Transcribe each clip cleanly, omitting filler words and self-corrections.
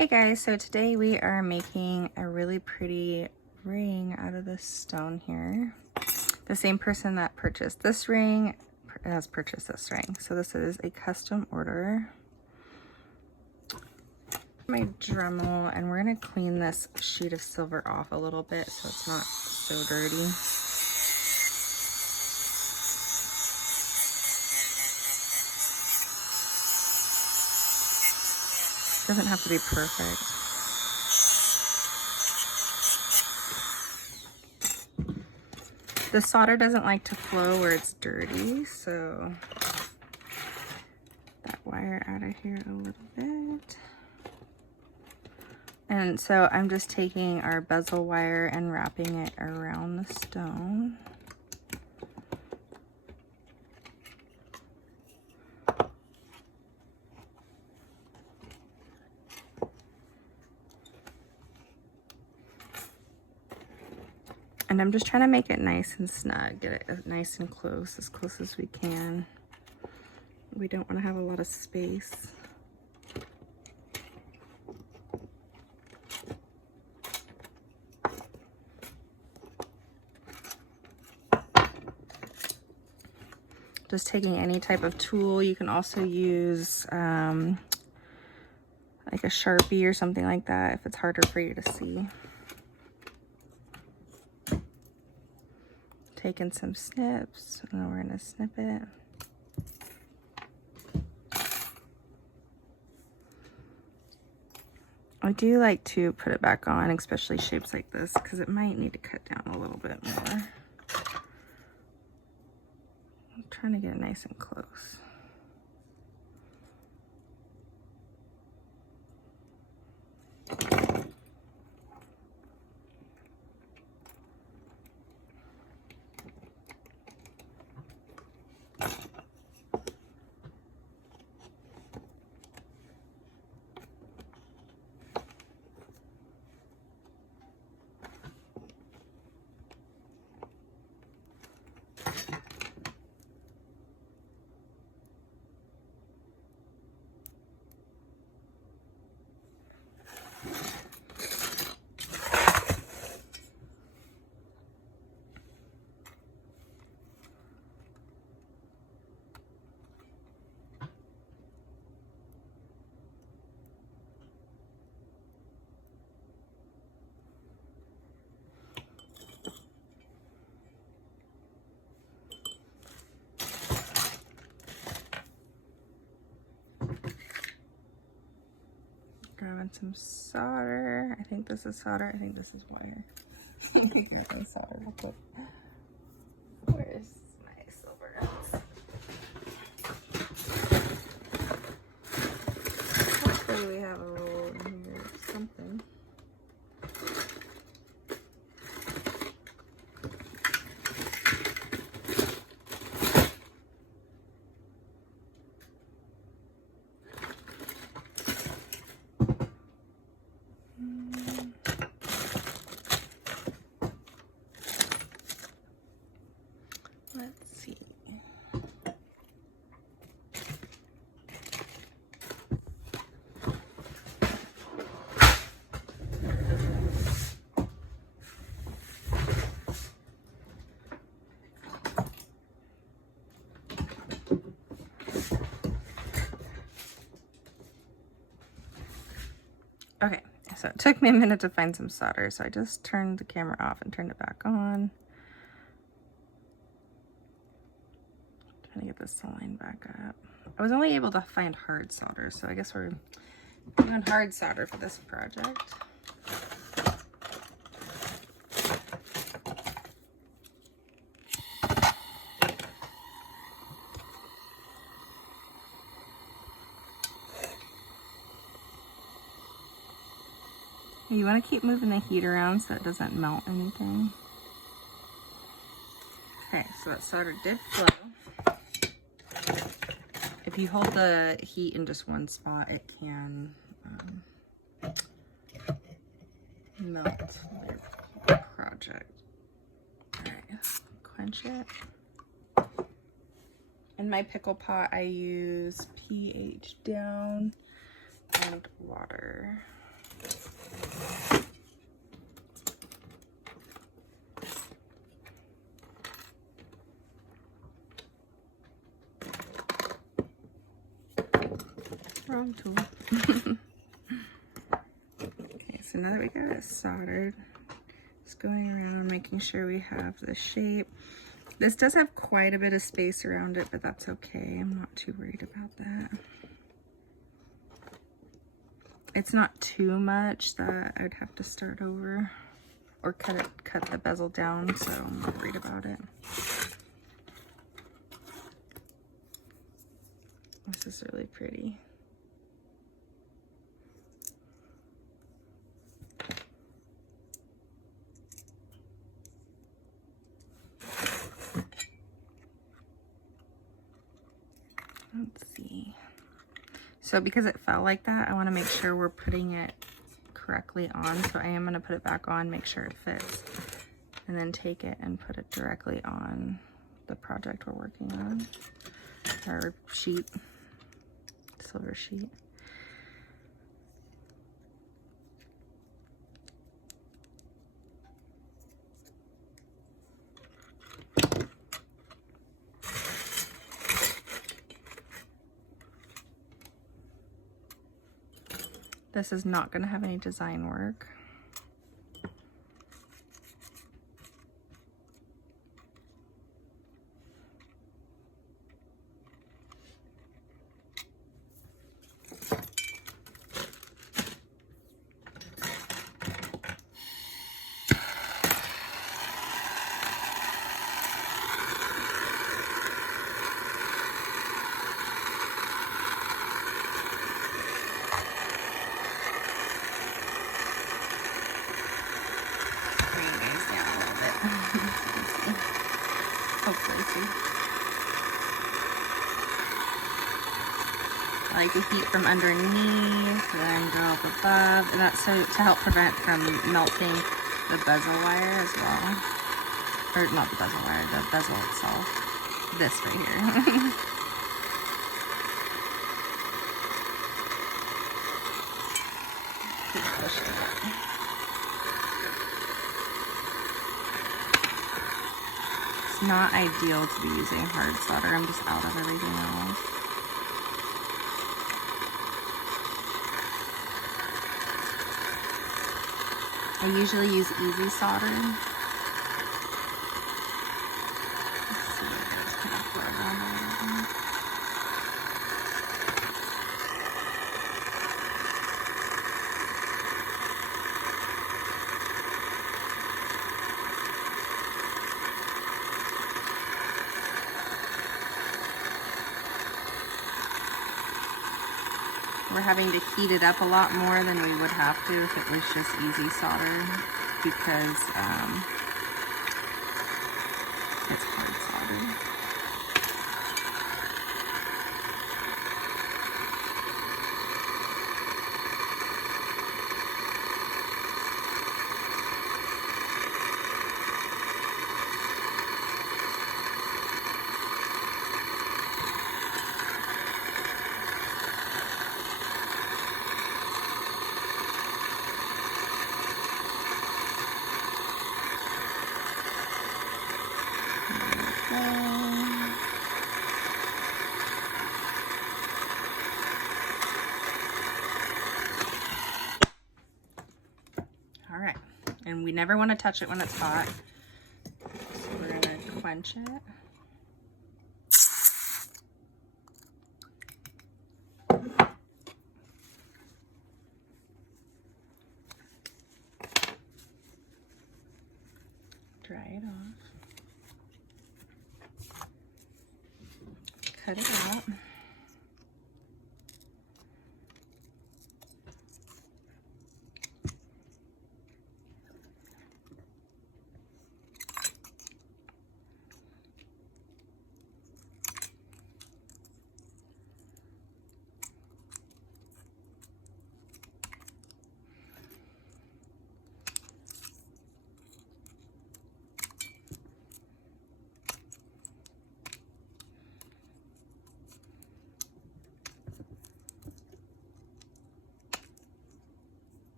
Hey guys, so today we are making a really pretty ring out of this stone here. The same person that purchased this ring has purchased this ring. So this is a custom order. My Dremel, and we're gonna clean this sheet of silver off a little bit so it's not so dirty. Doesn't have to be perfect. The solder doesn't like to flow where it's dirty, so that wire out of here a little bit. And so I'm just taking our bezel wire and wrapping it around the stone. And I'm just trying to make it nice and snug, get it nice and close as we can. We don't want to have a lot of space. Just taking any type of tool. You can also use like a Sharpie or something like that if it's harder for you to see. Taking some snips, and then we're gonna snip it. I do like to put it back on, especially shapes like this, because it might need to cut down a little bit more. I'm trying to get it nice and close. Grabbing some solder. I think this is solder. I think this is wire. Solder real quick. Where's my silver? Hopefully we have a roll in here or something. Let's see. Okay, so it took me a minute to find some solder, so I just turned the camera off and turned it back on. Trying to get this line back up. I was only able to find hard solder, so I guess we're doing hard solder for this project. You want to keep moving the heat around so it doesn't melt anything. Okay, so that solder did flow. If you hold the heat in just one spot, it can melt your project. Alright, quench it. In my pickle pot, I use pH down and water. Wrong tool. Okay, so now that we got it soldered, just going around making sure we have the shape. This does have quite a bit of space around it, but that's okay. I'm not too worried about that. It's not too much that I'd have to start over or cut the bezel down, so I'm not worried about it. This is really pretty. Let's see. So because it fell like that, I want to make sure we're putting it correctly on. So I am going to put it back on, make sure it fits, and then take it and put it directly on the project we're working on, our sheet, silver sheet. This is not going to have any design work. Hopefully see. I like the heat from underneath, then go up above, and that's so to help prevent from melting the bezel wire as well. Or not the bezel wire, the bezel itself. This right here. Keep pushing it. It's not ideal to be using hard solder. I'm just out of everything else. I usually use easy solder. Let's see if I just kind of throw it around a little bit. We're having to heat it up a lot more than we would have to if it was just easy solder because it's hard solder. All right, and we never want to touch it when it's hot, so we're going to quench it. Dry it off. Cut it out.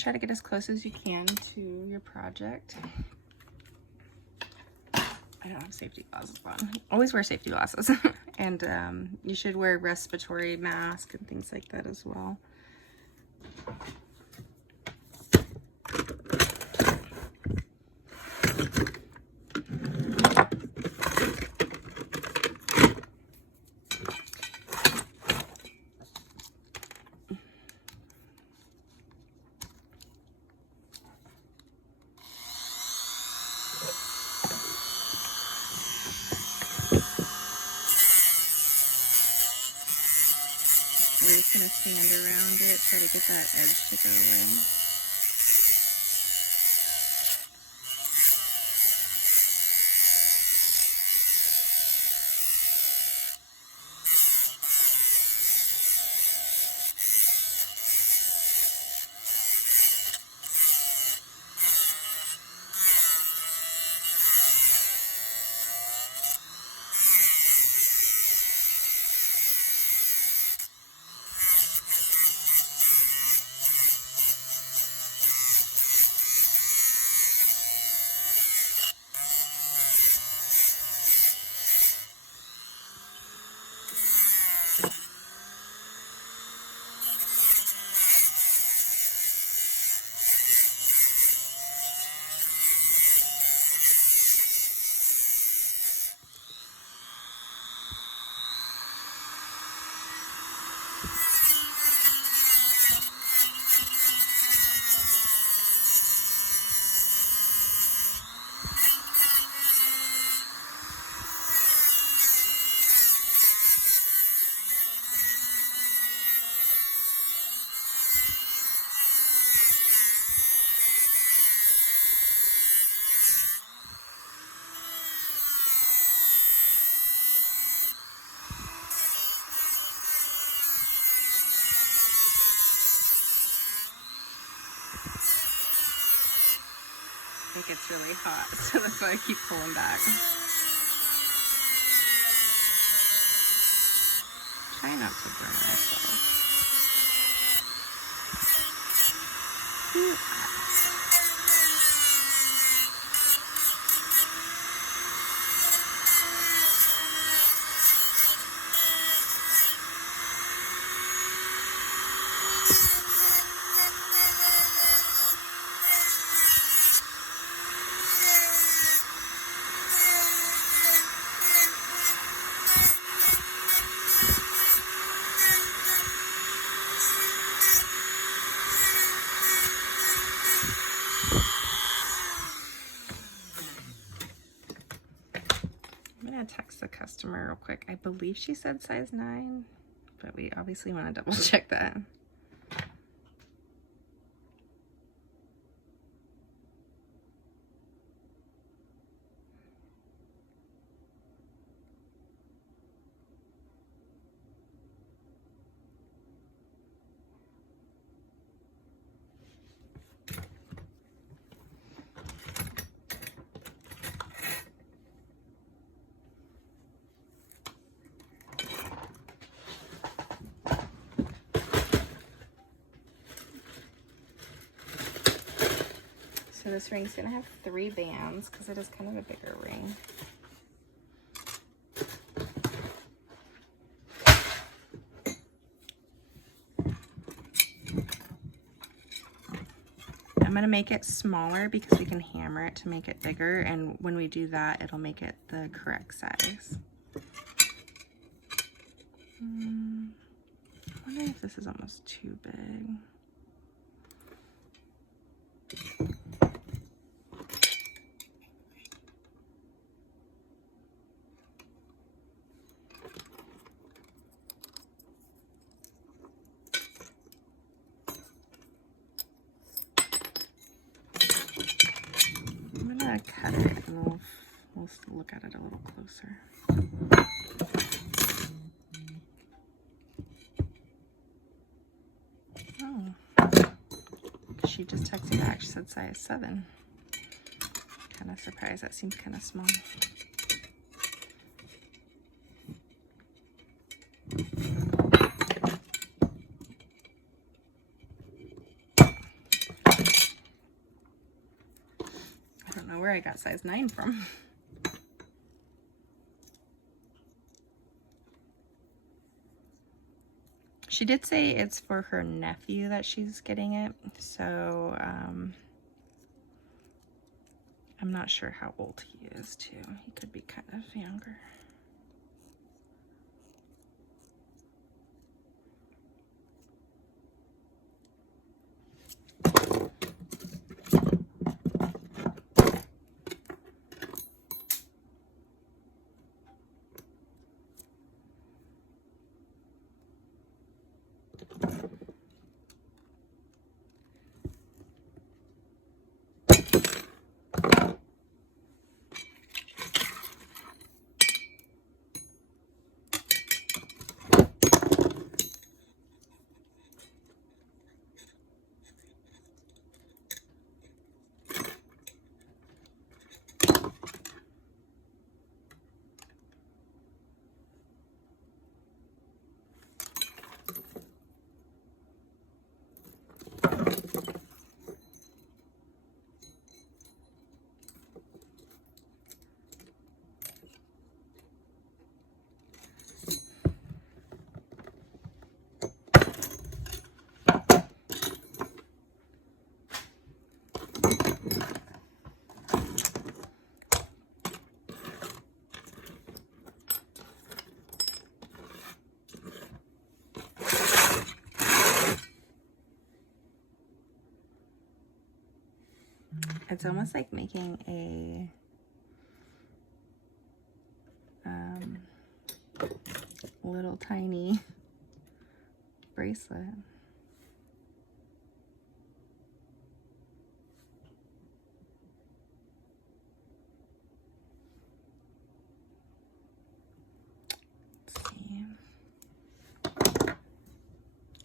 just try to get as close as you can to your project. I don't have safety glasses on. Always wear safety glasses. And you should wear a respiratory mask and things like that as well. We're just going to sand around it, try to get that edge to go away. It gets really hot, so that's why I keep pulling back. Try not to burn ourselves. I'm gonna text the customer real quick. I believe she said size 9, but we obviously want to double check that. So this ring's gonna have 3 bands because it is kind of a bigger ring. I'm gonna make it smaller because we can hammer it to make it bigger, and when we do that, it'll make it the correct size. I'm wondering if this is almost too big. I'm gonna cut it and we'll look at it a little closer. Oh, she just texted back. She said size 7. Kind of surprised. That seems kind of small. I don't know where I got size 9 from. She did say it's for her nephew that she's getting it, so I'm not sure how old he is too. He could be kind of younger. It's almost like making a little tiny bracelet. Let's see.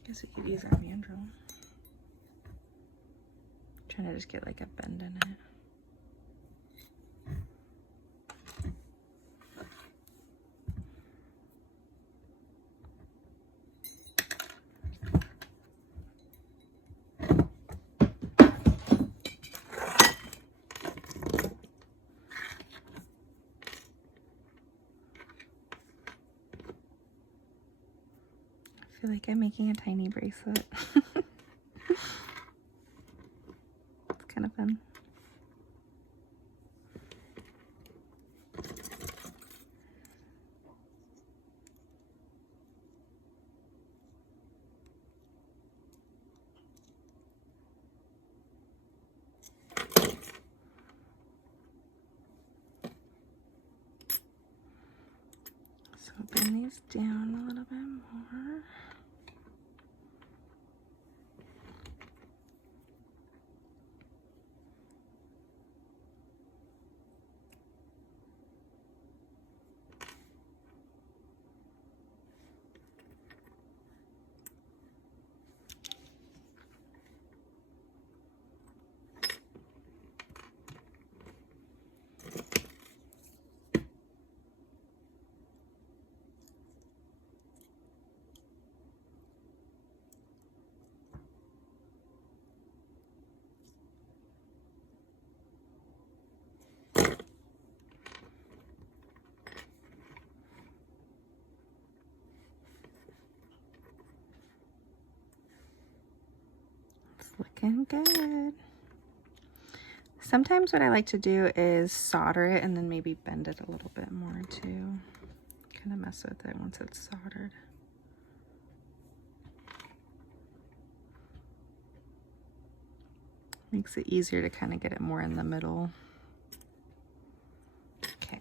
Guess we could use our mandrel. Trying to just get like a bend in it. I feel like I'm making a tiny bracelet. It's kind of fun. So bring these down a little bit more. Looking good. Sometimes what I like to do is solder it and then maybe bend it a little bit more too. Kind of mess with it once it's soldered. Makes it easier to kind of get it more in the middle. Okay.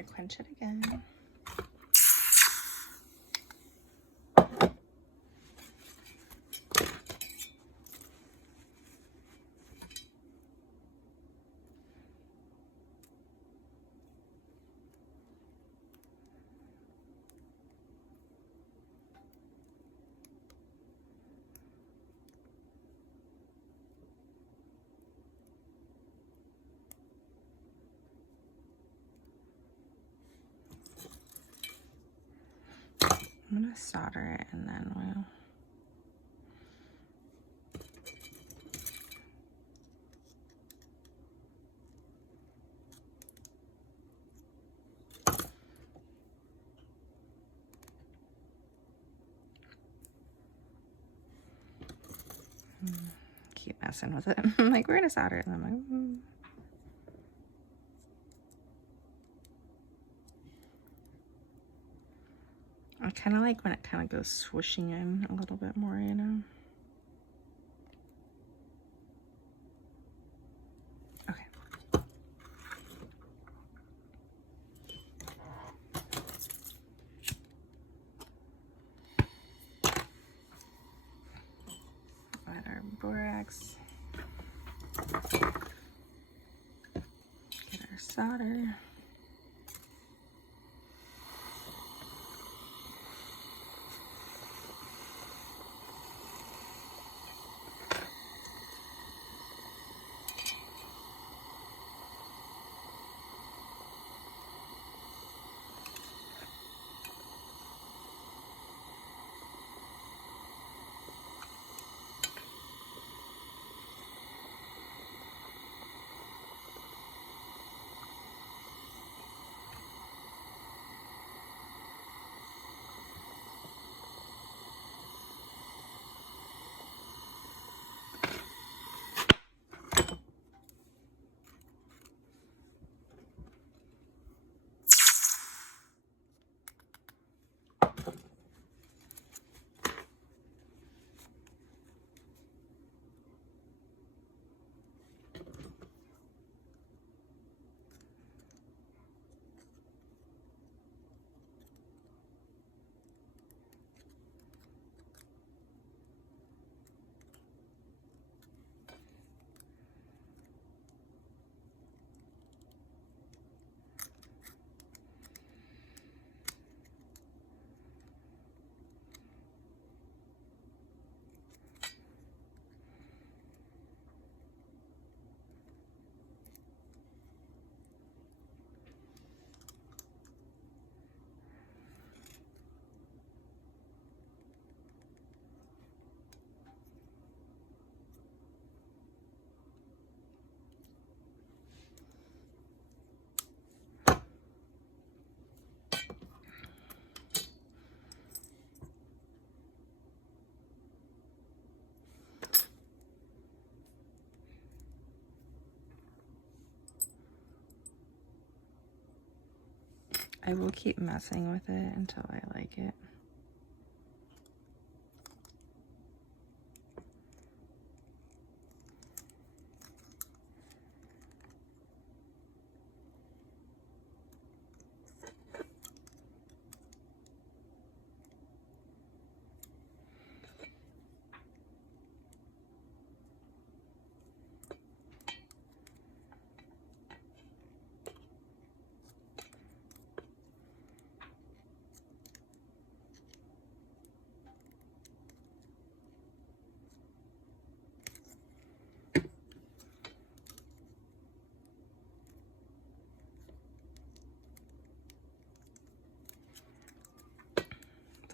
gonna quench it again. I'm gonna solder it and then we'll keep messing with it. I'm like, we're gonna solder it, and I'm like, I kind of like when it kind of goes swooshing in a little bit more, you know. Okay. Add our borax. Get our solder. I will keep messing with it until I like it.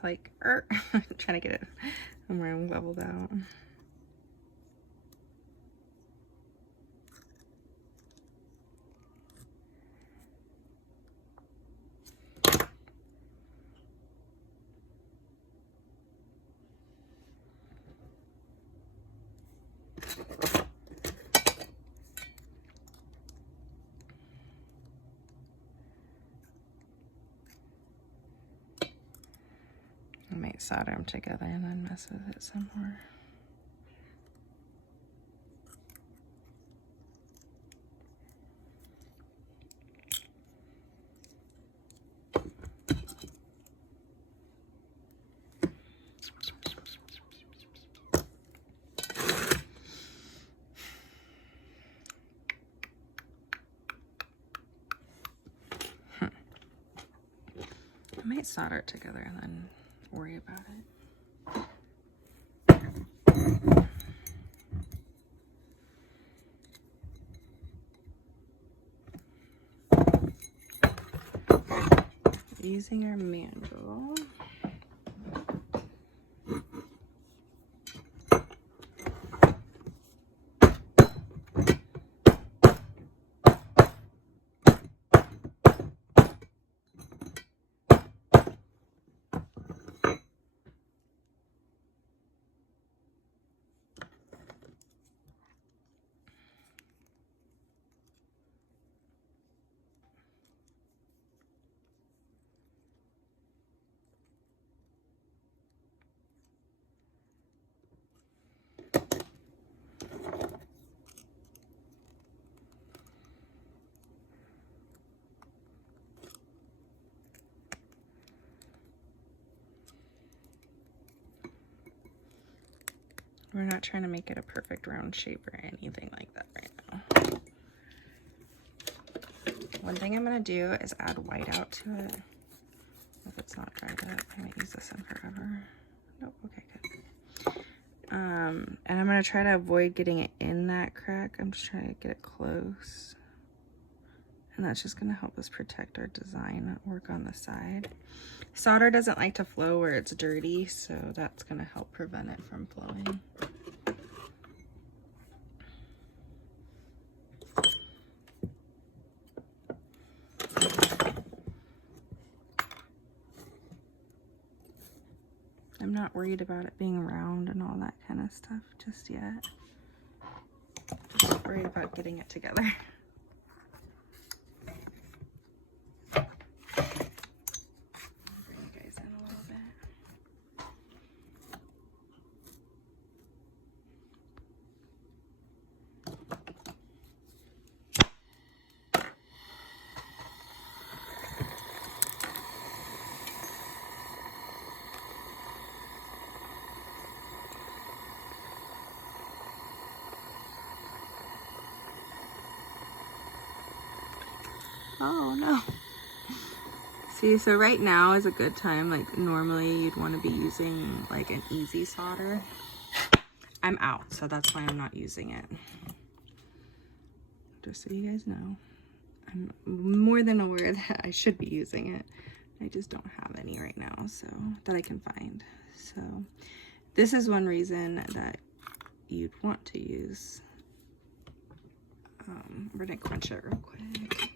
Like, I'm trying to get it room leveled out. I might solder them together and then mess with it some more. I might solder it together and then worry about it. Using our mandrel. We're not trying to make it a perfect round shape or anything like that right now. One thing I'm going to do is add white out to it. If it's not dried up, I might use this in forever. Nope, okay, good. And I'm going to try to avoid getting it in that crack. I'm just trying to get it close. And that's just going to help us protect our design work on the side. Solder doesn't like to flow where it's dirty, so that's going to help prevent it from flowing. I'm not worried about it being round and all that kind of stuff just yet. Just worried about getting it together. Oh no. See, so right now is a good time. Like normally you'd want to be using like an easy solder. I'm out, so that's why I'm not using it. Just so you guys know. I'm more than aware that I should be using it. I just don't have any right now, so that I can find. So this is one reason that you'd want to use. We're gonna quench it real quick.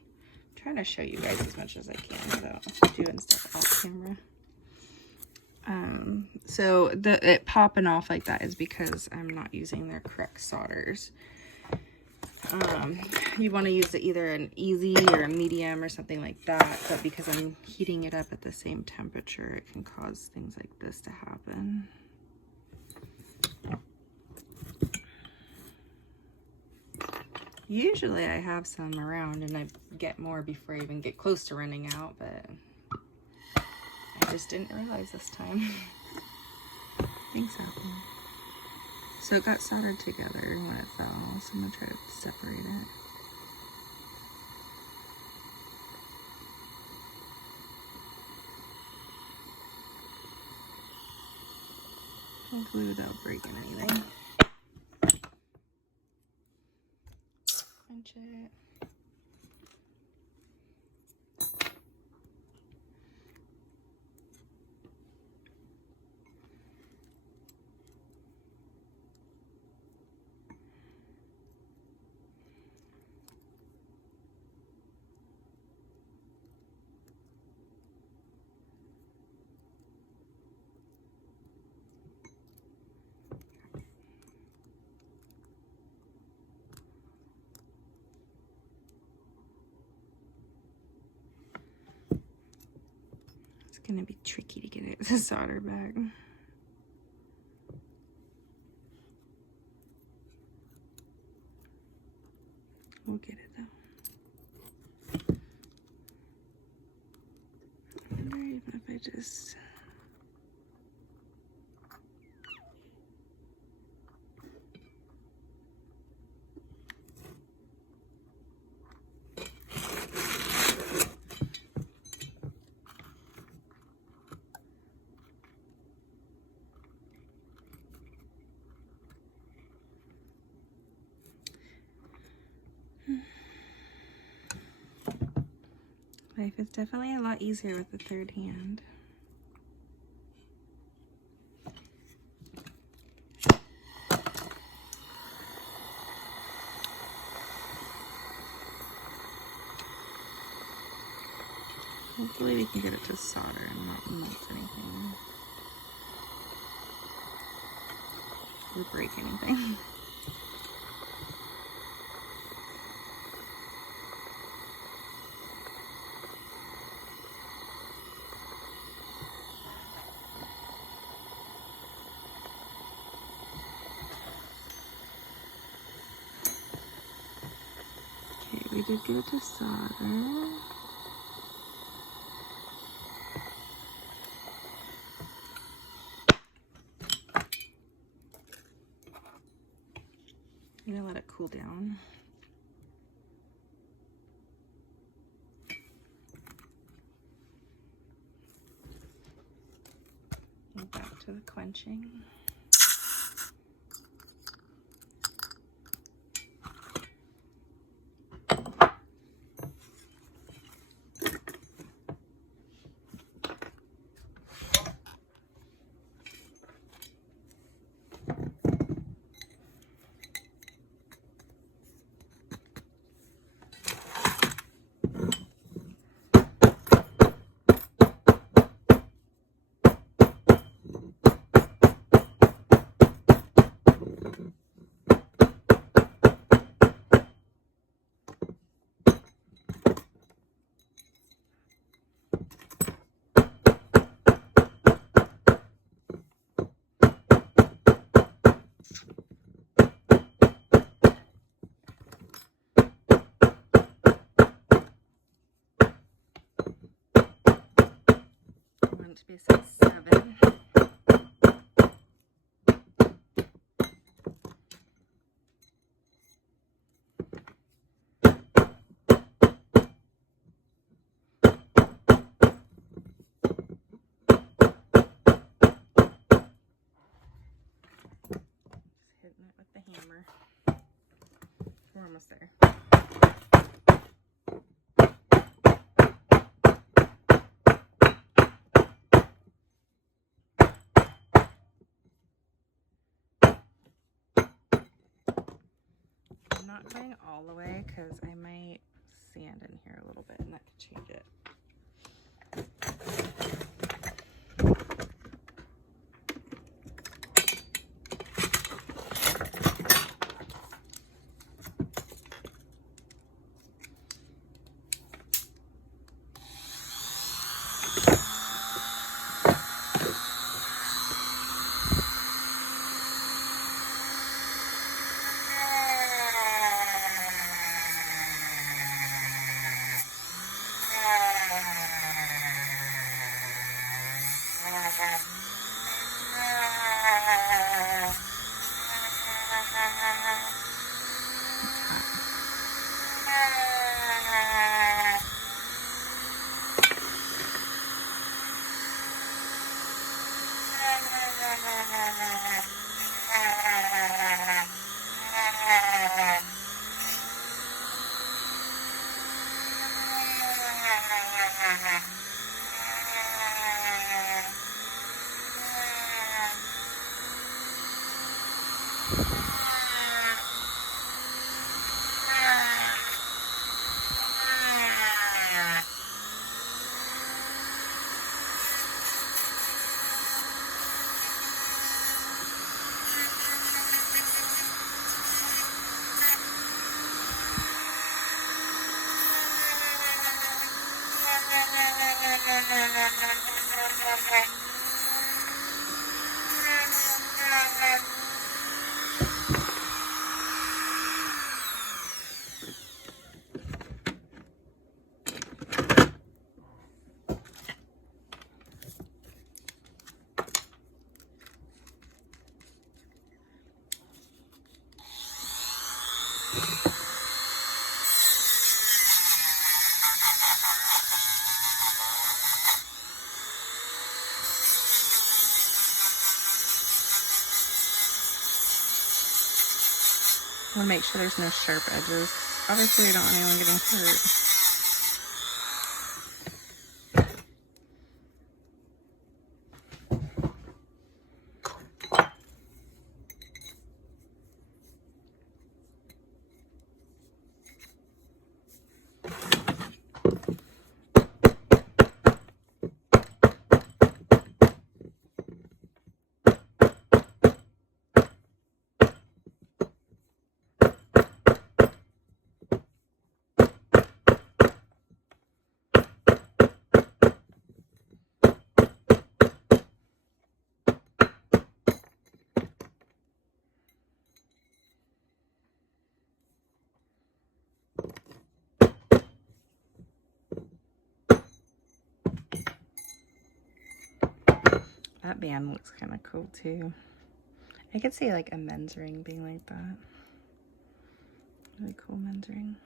Trying to show you guys as much as I can without doing stuff off camera. So it popping off like that is because I'm not using their correct solders. You want to use either an easy or a medium or something like that, but because I'm heating it up at the same temperature, it can cause things like this to happen. Usually I have some around and I get more before I even get close to running out, but I just didn't realize this time. Things happen. So it got soldered together when it fell, so I'm going to try to separate it. Hopefully without breaking anything. Punch it. It's gonna be tricky to get it to solder back. We'll get it though. I wonder even if I just... Life is definitely a lot easier with the third hand. Hopefully we can get it to solder and not melt anything or break anything. Okay, we did get it to solder. I'm gonna let it cool down. And back to the quenching. To be size 7. Just hitting it with the hammer. We're almost there. I'm not going all the way because I might sand in here a little bit and that could change it. I want to make sure there's no sharp edges. Obviously, we don't want anyone getting hurt. That band looks kind of cool too. I could see like a men's ring being like that. Really cool men's ring.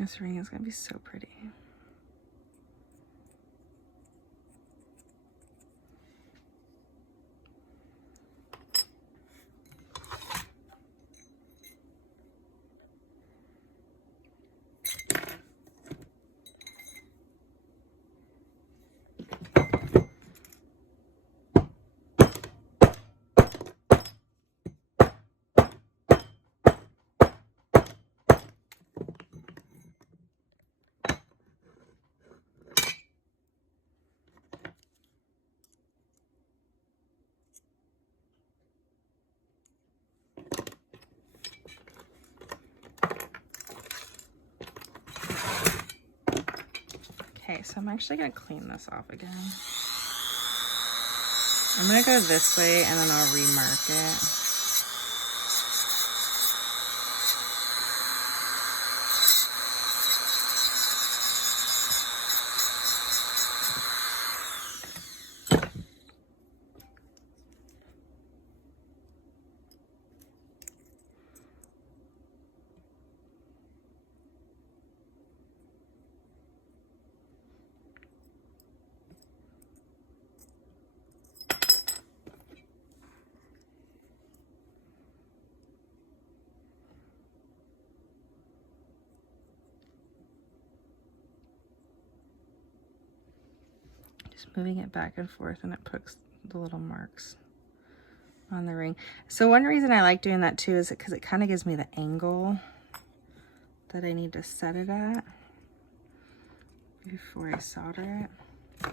This ring is gonna be so pretty. Okay, so I'm actually gonna clean this off again. I'm gonna go this way and then I'll remark it. Just moving it back and forth and it puts the little marks on the ring. So one reason I like doing that too is because it kind of gives me the angle that I need to set it at before I solder it.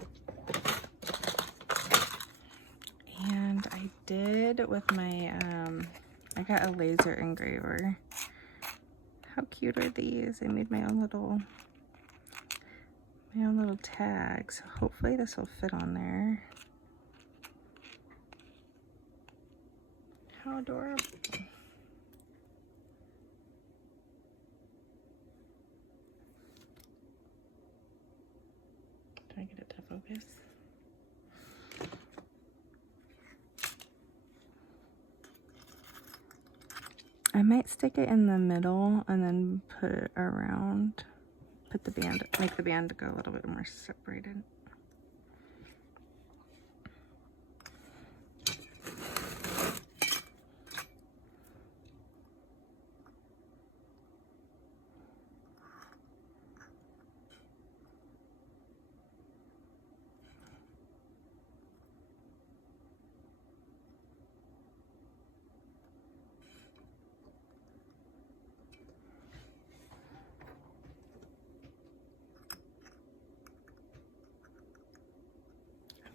And I did with my, I got a laser engraver. How cute are these? I made my own little tags. Hopefully this will fit on there. How adorable. Can I get it to focus? I might stick it in the middle and then put it around, put the band, make the band go a little bit more separated.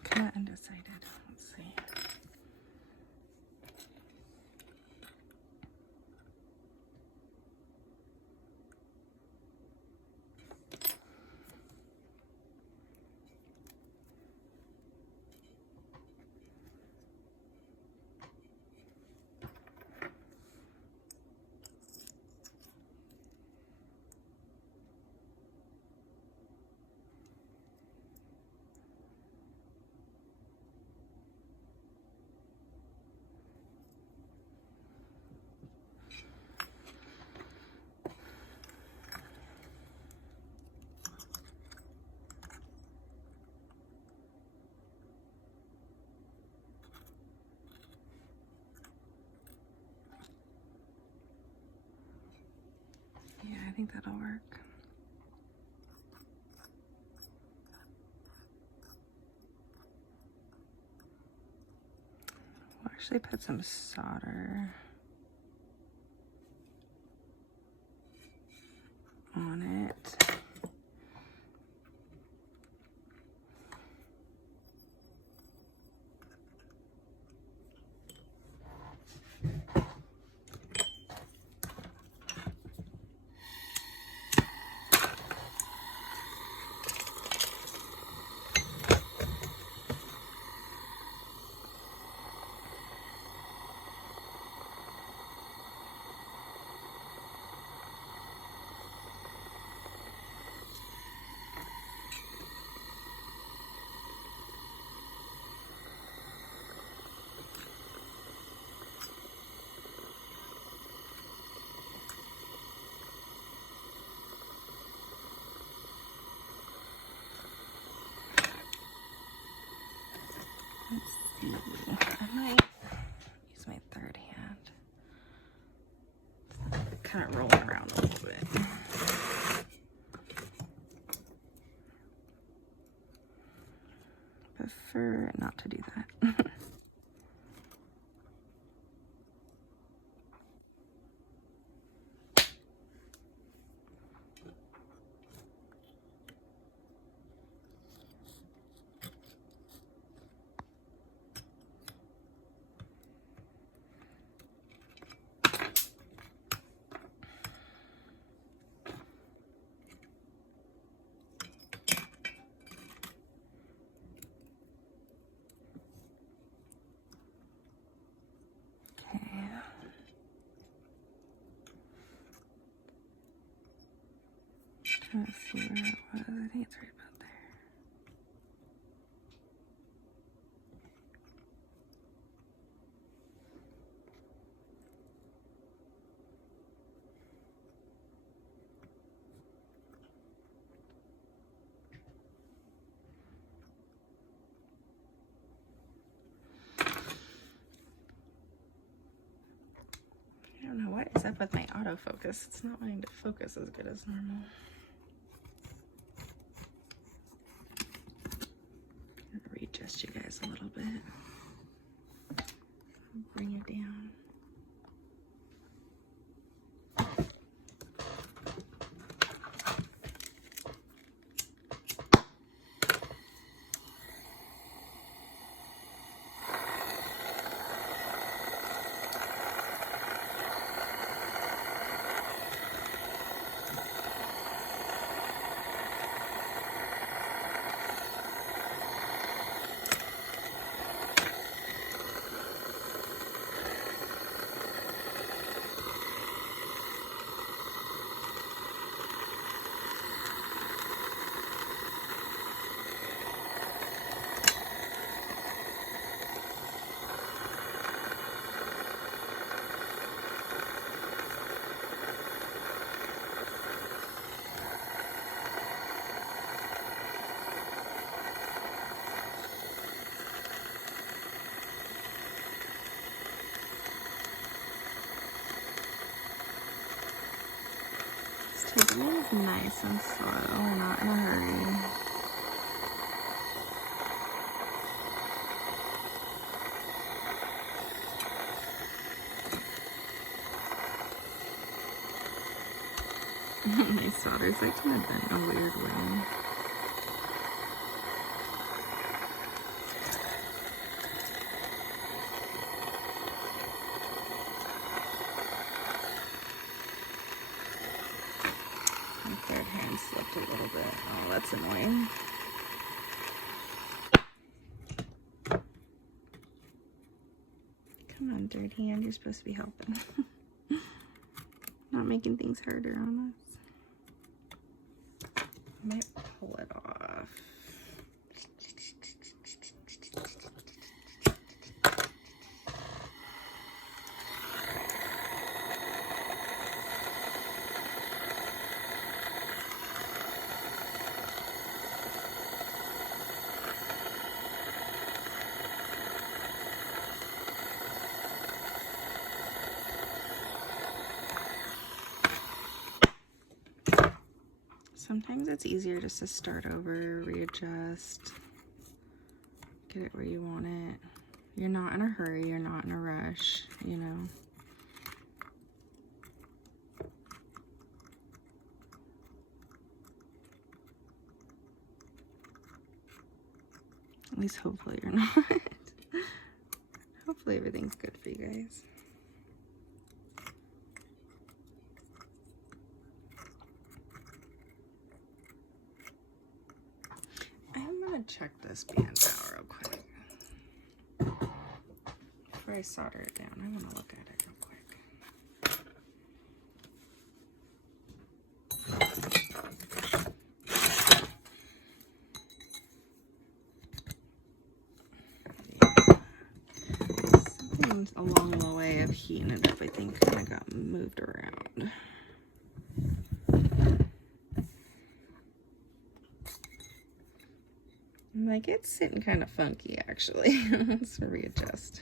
Kind of undecided. Let's see. Yeah, I think that'll work. Wash Actually put some solder on it. Let's see. I might use my third hand. Kind of rolling around a little bit. Prefer not to do that. Trying to see where it was. I think it's right about there. I don't know what is up with my autofocus. It's not wanting to focus as good as normal. Readjust you guys a little bit. Bring it down. Taking it nice and slow. We're not in a hurry. My solder's like kind of bent a weird way. My third hand slipped a little bit. Oh, that's annoying. Come on, third hand. You're supposed to be helping. Not making things harder on us. I might pull it off. Sometimes it's easier just to start over, readjust, get it where you want it. You're not in a hurry, you're not in a rush, you know. At least hopefully you're not. Hopefully everything's good for you guys. I'm gonna check this band out real quick. Before I solder it down, I wanna look at it real quick. Something along the way of heating it up, I think, kind of got moved around. Like, it's sitting kind of funky, actually. Let's readjust.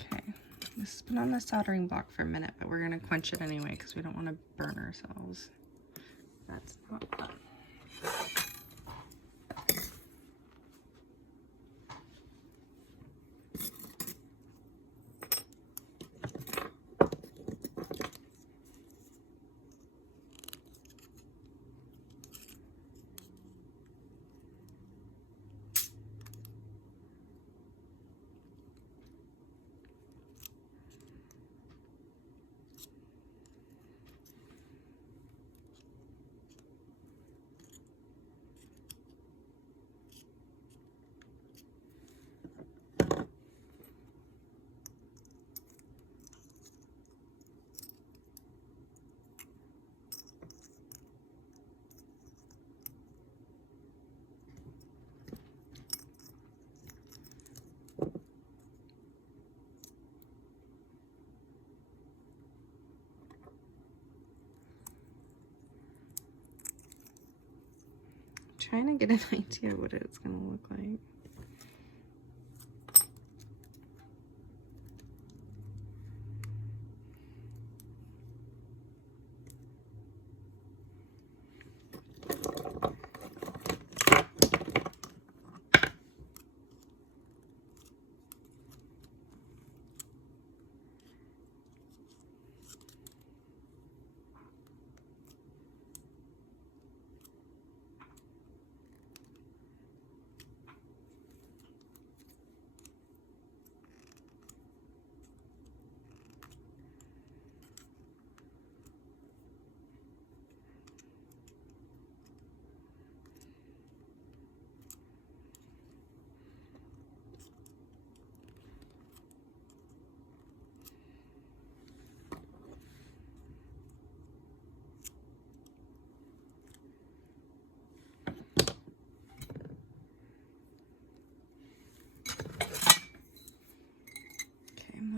Okay. This has been on the soldering block for a minute, but we're gonna quench it anyway because we don't want to burn ourselves. That's not fun. Trying to get an idea of what it's gonna look like.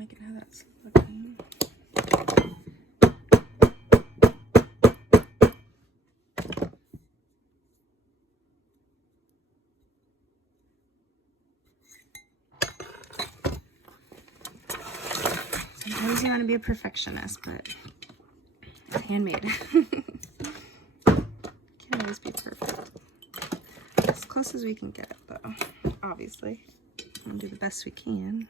liking how that's looking. Sometimes you want to be a perfectionist, but it's handmade. Can't always be perfect. As close as we can get it, though. Obviously, we'll do the best we can.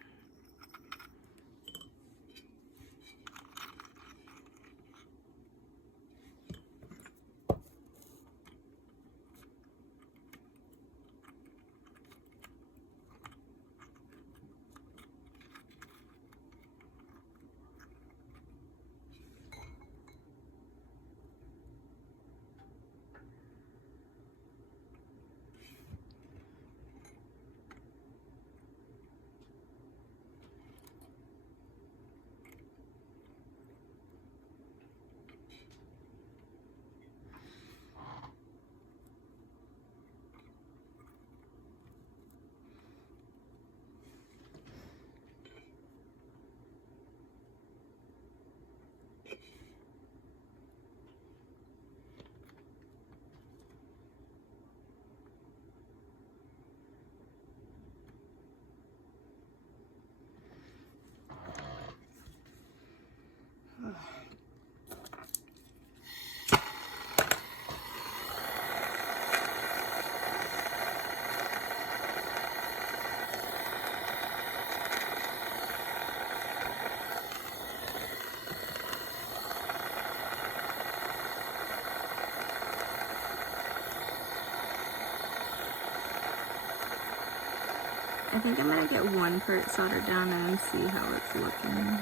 I think I'm gonna get one part soldered down and see how it's looking.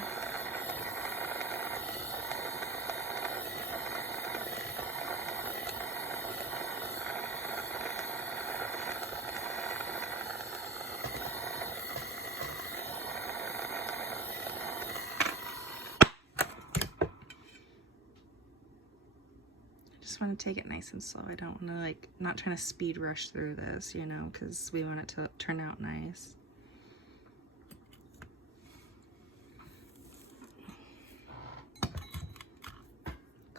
Just want to take it nice and slow. I don't want to, like, not trying to speed rush through this, you know, because we want it to turn out nice.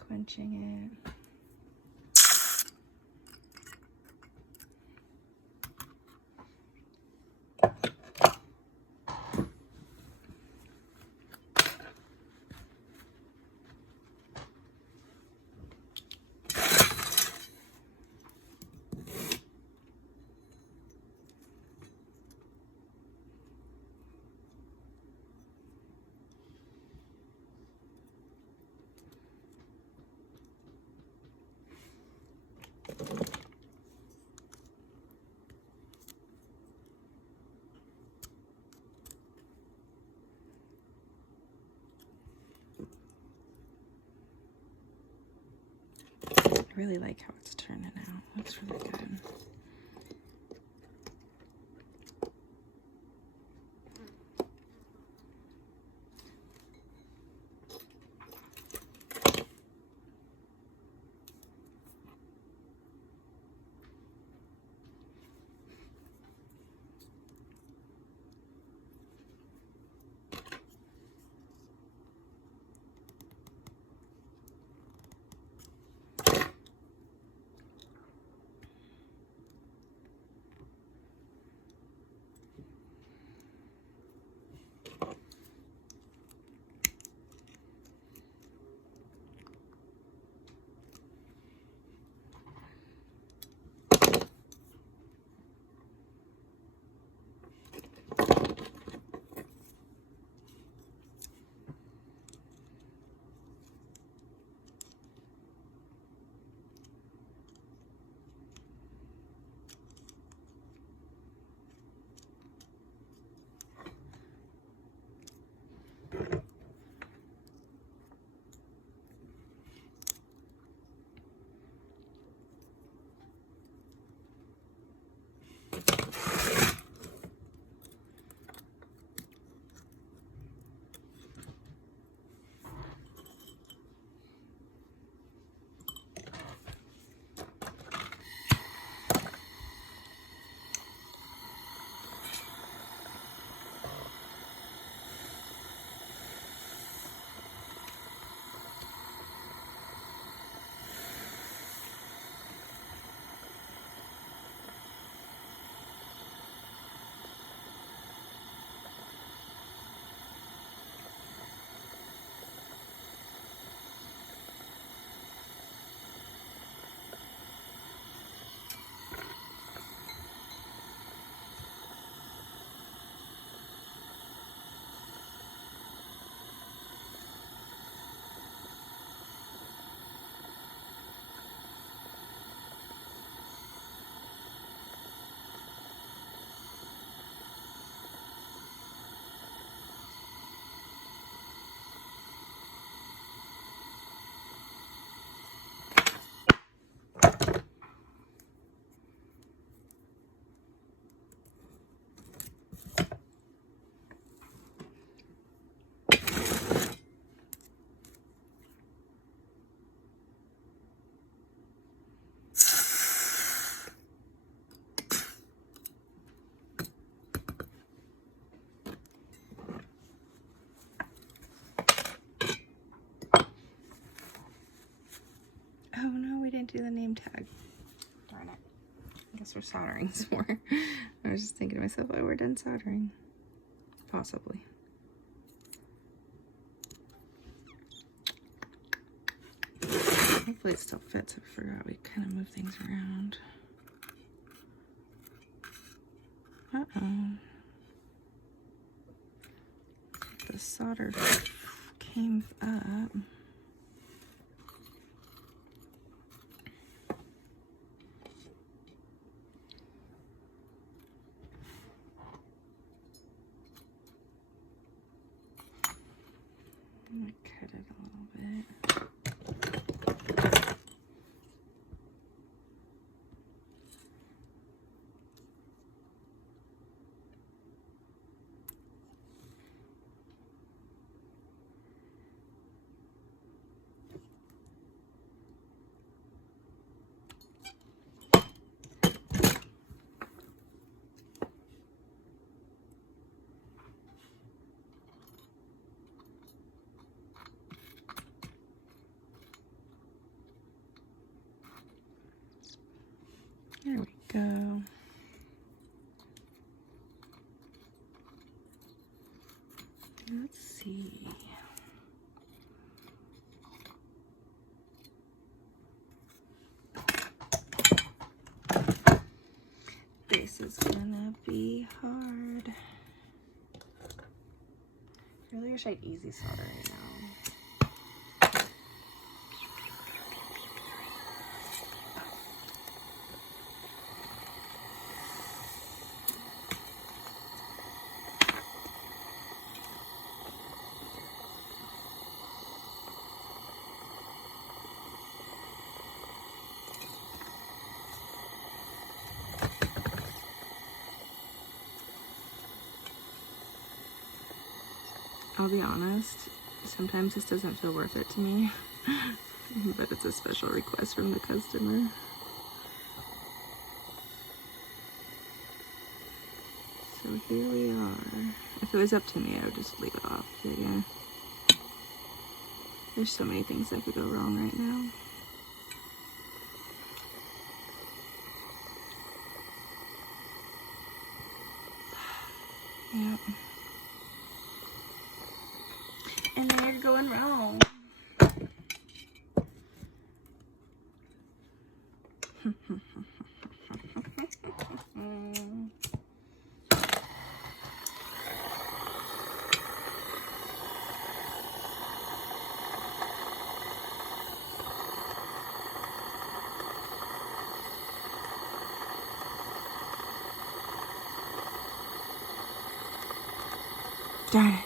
Quenching it. I really like how it's turning out. Looks really good. tag. Darn it. I guess we're soldering some more. I was just thinking to myself, oh, we're done soldering. Possibly. Hopefully it still fits. I forgot we kind of move things around. Uh-oh. The solder came up. I'm gonna cut it a little bit. There we go. Let's see. This is gonna be hard. I really wish I'd easy solder right now. I'll be honest, sometimes this doesn't feel worth it to me, but it's a special request from the customer. So here we are. If it was up to me, I would just leave it off. But yeah, there's so many things that could go wrong right now. Yep. And they're going wrong. Darn it.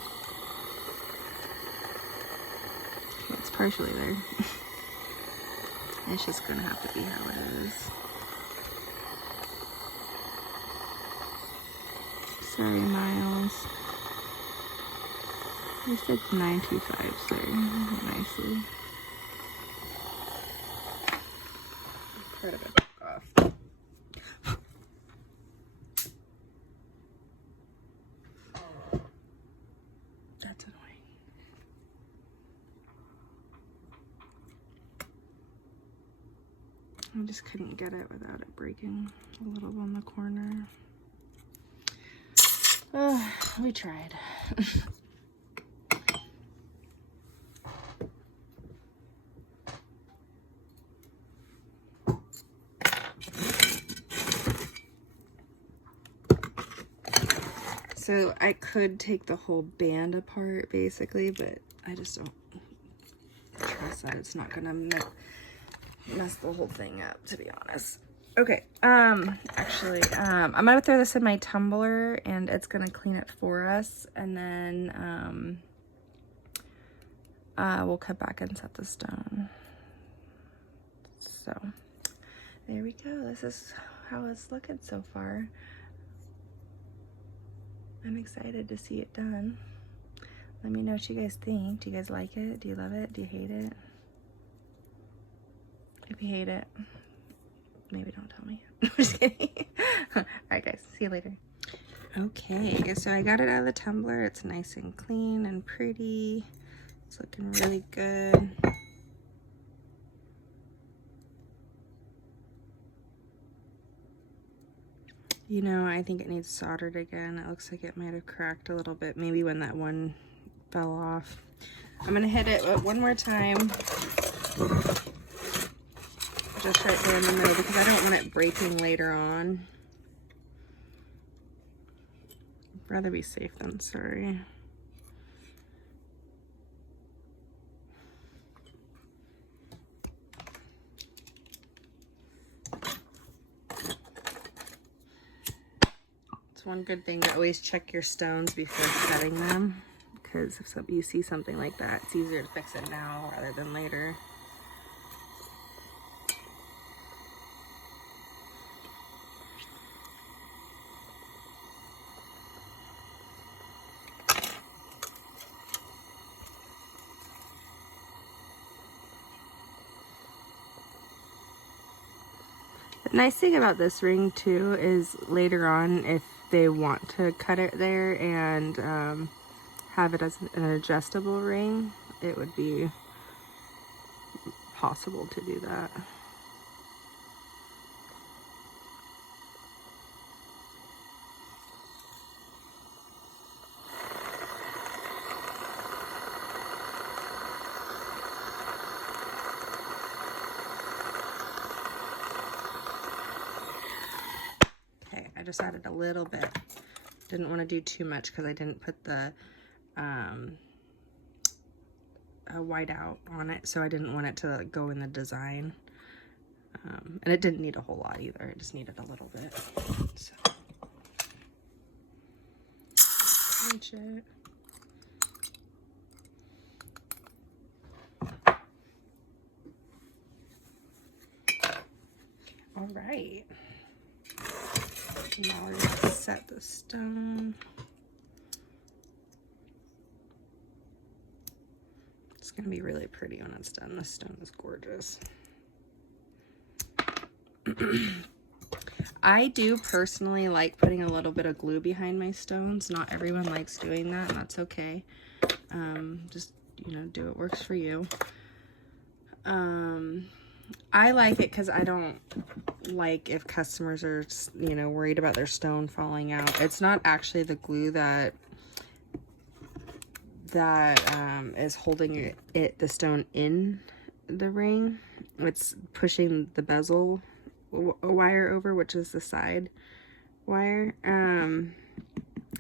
Okay, it's partially there. It's just gonna have to be how it is. Sorry, Miles. I said 925, so nicely. Part of it off. That's annoying. I just couldn't get it without it breaking a little on the corner. We tried. So I could take the whole band apart basically, but I just don't trust that it's not gonna mess the whole thing up, to be honest. Okay, actually, I'm gonna throw this in my tumbler and it's gonna clean it for us, and then we'll cut back and set the stone. So there we go. This is how it's looking so far. I'm excited to see it done. Let me know what you guys think. Do you guys like it? Do you love it? Do you hate it? If you hate it, maybe don't tell me. I'm just kidding. Alright guys, see you later. Okay, so I got it out of the tumbler. It's nice and clean and pretty. It's looking really good. You know, I think it needs soldered again. It looks like it might have cracked a little bit, maybe when that one fell off. I'm gonna hit it one more time. Just right there in the middle because I don't want it breaking later on. I'd rather be safe than sorry. It's one good thing to always check your stones before setting them, because if you see something like that, it's easier to fix it now rather than later. The nice thing about this ring too is later on, if they want to cut it there and have it as an adjustable ring, it would be possible to do that. I just added a little bit. Didn't want to do too much because I didn't put the white out on it, so I didn't want it to go in the design. And it didn't need a whole lot either. It just needed a little bit. So pinch it. All right. Now we're gonna set the stone. It's gonna be really pretty when it's done. This stone is gorgeous. I do personally like putting a little bit of glue behind my stones. Not everyone likes doing that, and that's okay. Just, you know, do what works for you. I like it because I don't like if customers are, you know, worried about their stone falling out. It's not actually the glue that is holding the stone in the ring. It's pushing the bezel wire over, which is the side wire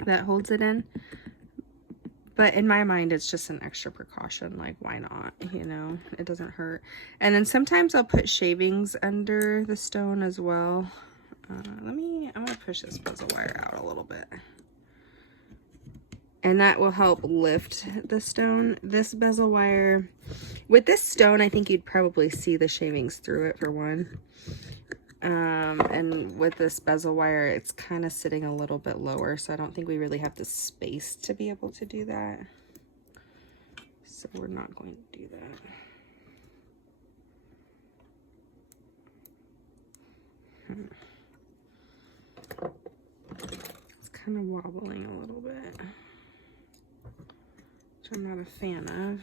that holds it in. But in my mind, it's just an extra precaution. Like, why not? You know, it doesn't hurt. And then sometimes I'll put shavings under the stone as well. I'm gonna push this bezel wire out a little bit. And that will help lift the stone. This bezel wire, with this stone, I think you'd probably see the shavings through it for one. And with this bezel wire, it's kind of sitting a little bit lower, so I don't think we really have the space to be able to do that. So we're not going to do that. It's kind of wobbling a little bit, which I'm not a fan of.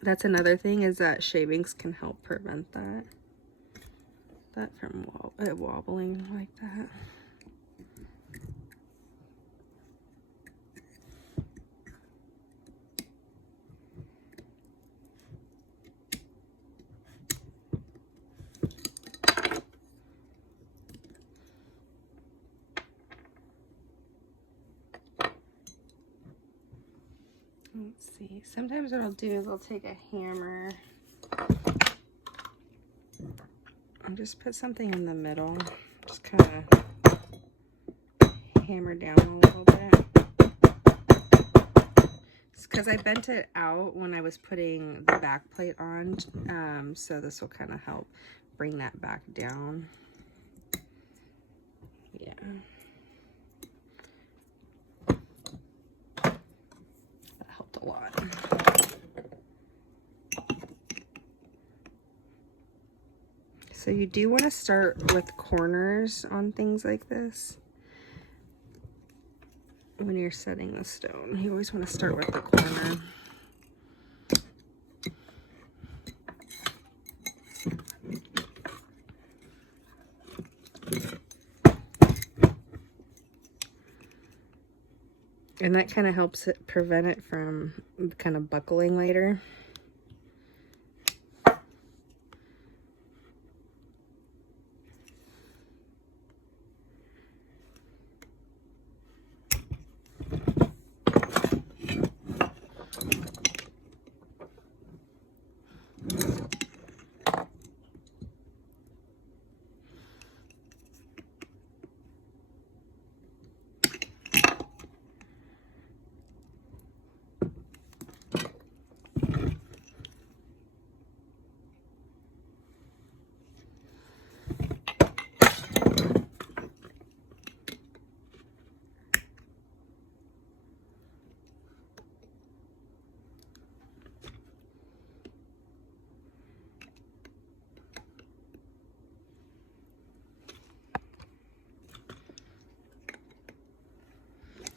That's another thing, is that shavings can help prevent that from wobbling like that. Let's see. Sometimes what I'll do is I'll take a hammer and just put something in the middle. Just kind of hammer down a little bit. It's because I bent it out when I was putting the back plate on, so this will kind of help bring that back down. Yeah. That helped a lot. So you do want to start with corners on things like this. When you're setting the stone, you always want to start with the corner. And that kind of helps it prevent it from kind of buckling later.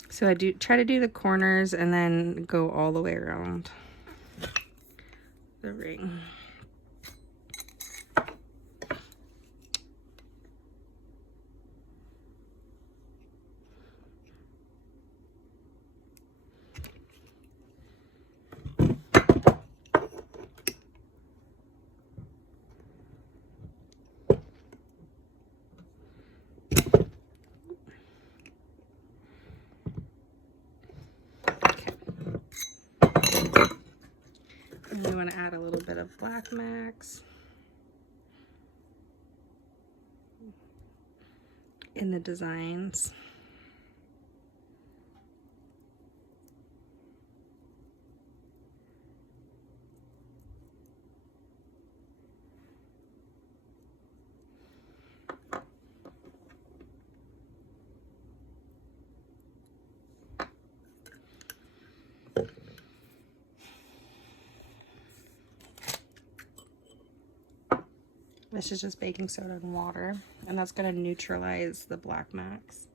So I do try to do the corners and then go all the way around the ring. And we want to add a little bit of black max in the designs. This is just baking soda and water, and that's going to neutralize the black max.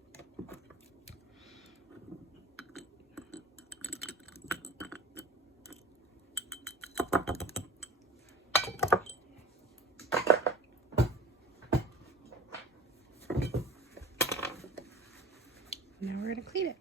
Now we're going to clean it.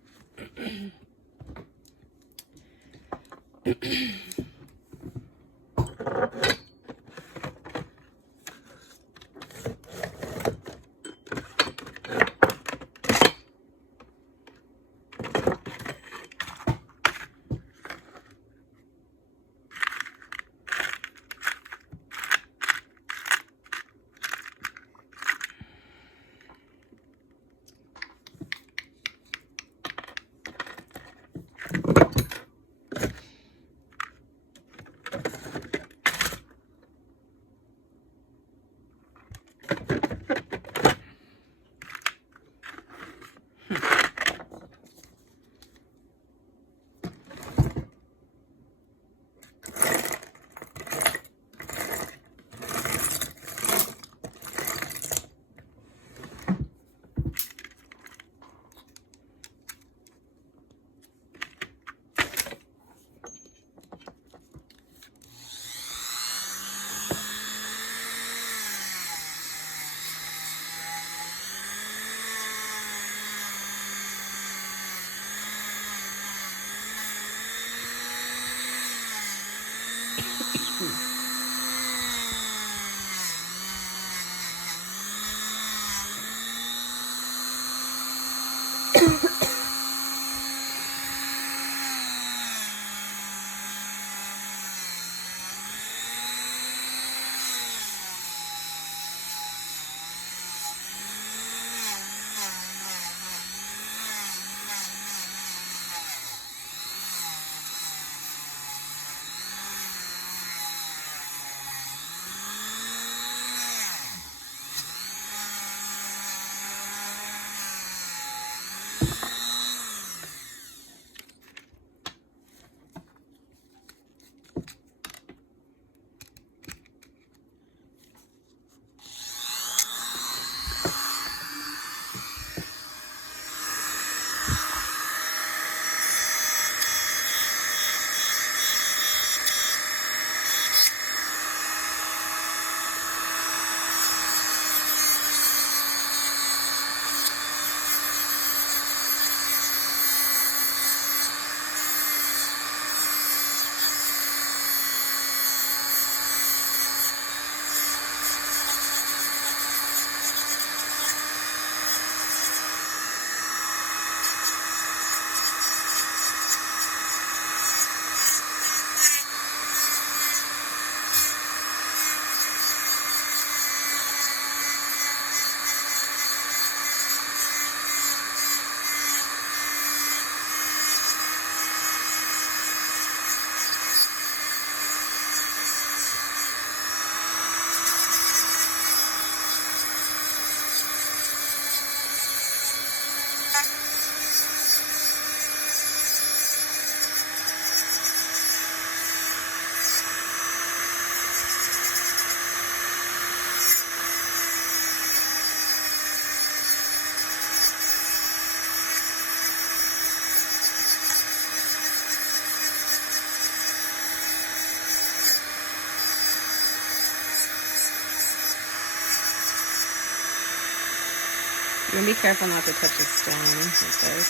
You're gonna be careful not to touch a stone with this.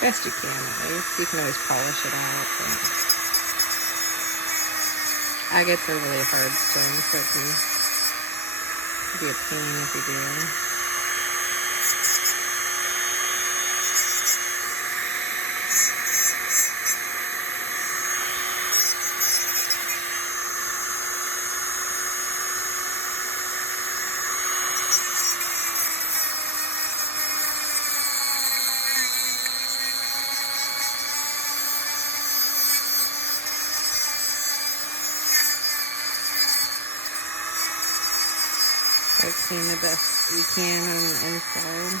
Best you can, at least. You can always polish it out. But agate's a really hard stone, so it can be a pain if you do. So clean the best you can on the inside.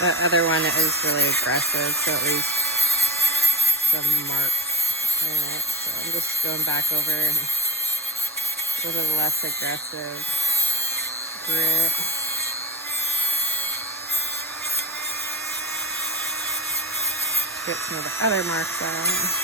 The other one is really aggressive, so at least some marks in it. So I'm just going back over with a less aggressive grit. Get some of the other marks out.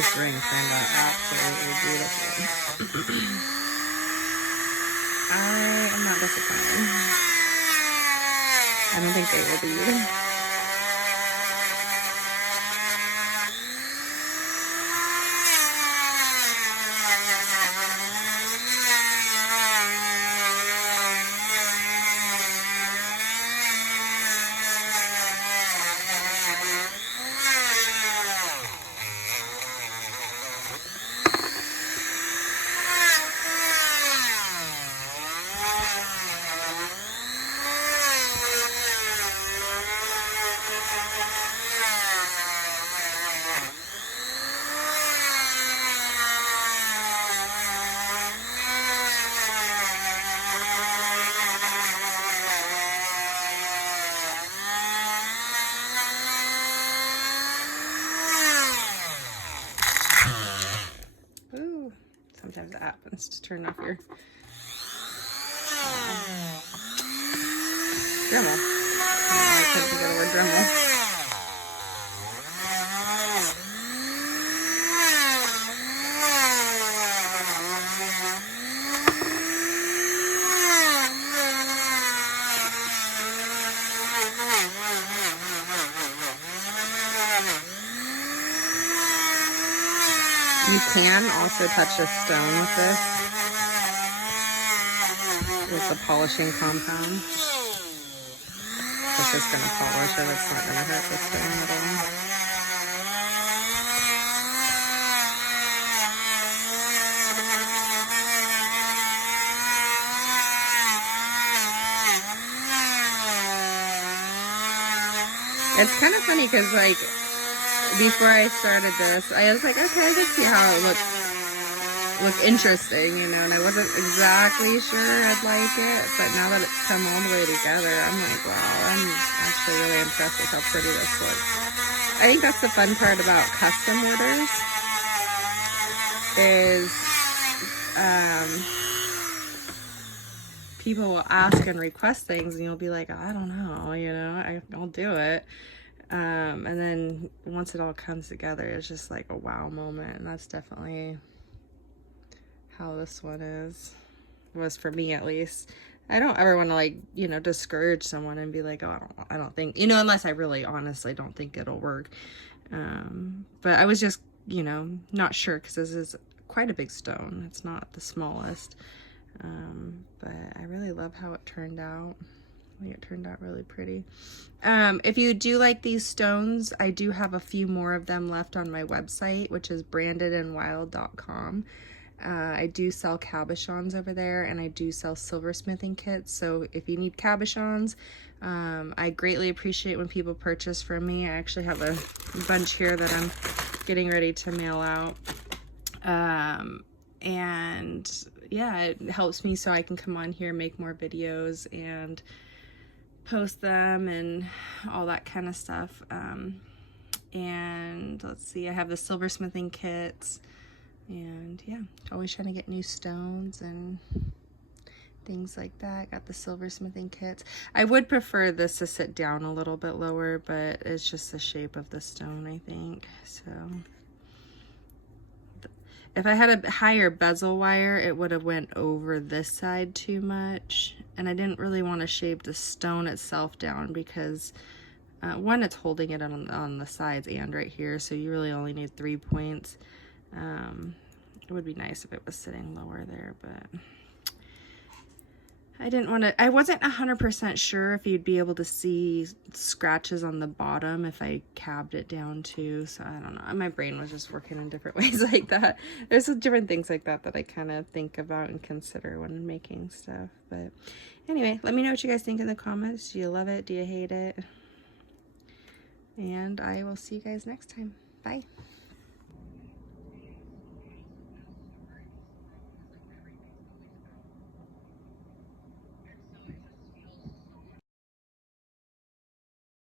This ring turned out absolutely beautiful. I am not disappointed. I don't think they will be either. Ooh, sometimes it happens to turn off your Dremel. I couldn't think of the word Dremel. You can also touch a stone with this, with the polishing compound. It's just going to polish it. It's not going to hurt the stone at all. It's kind of funny because, like, before I started this, I was like, okay, I could see how it looked interesting, you know, and I wasn't exactly sure I'd like it, but now that it's come all the way together, I'm like, wow, I'm actually really impressed with how pretty this looks. I think that's the fun part about custom orders is people will ask and request things and you'll be like, I don't know, you know, I'll do it. And then once it all comes together, it's just like a wow moment. And that's definitely how this one was for me, at least. I don't ever want to, like, you know, discourage someone and be like, oh, I don't think, you know, unless I really honestly don't think it'll work. But I was just, you know, not sure because this is quite a big stone. It's not the smallest. But I really love how it turned out. I think it turned out really pretty. If you do like these stones, I do have a few more of them left on my website, which is brandedandwild.com. I do sell cabochons over there, and I do sell silversmithing kits. So if you need cabochons, I greatly appreciate when people purchase from me. I actually have a bunch here that I'm getting ready to mail out. And yeah, it helps me so I can come on here, make more videos, and post them and all that kind of stuff. And let's see, I have the silversmithing kits, and yeah, always trying to get new stones and things like that. Got the silversmithing kits. I would prefer this to sit down a little bit lower, but it's just the shape of the stone, I think. So if I had a higher bezel wire, it would have went over this side too much. And I didn't really want to shape the stone itself down because one, it's holding it on the sides and right here. So you really only need 3 points. It would be nice if it was sitting lower there, but I didn't want to, I wasn't 100% sure if you'd be able to see scratches on the bottom if I cabbed it down too. So I don't know. My brain was just working in different ways like that. There's different things like that that I kind of think about and consider when making stuff. But anyway, let me know what you guys think in the comments. Do you love it? Do you hate it? And I will see you guys next time. Bye.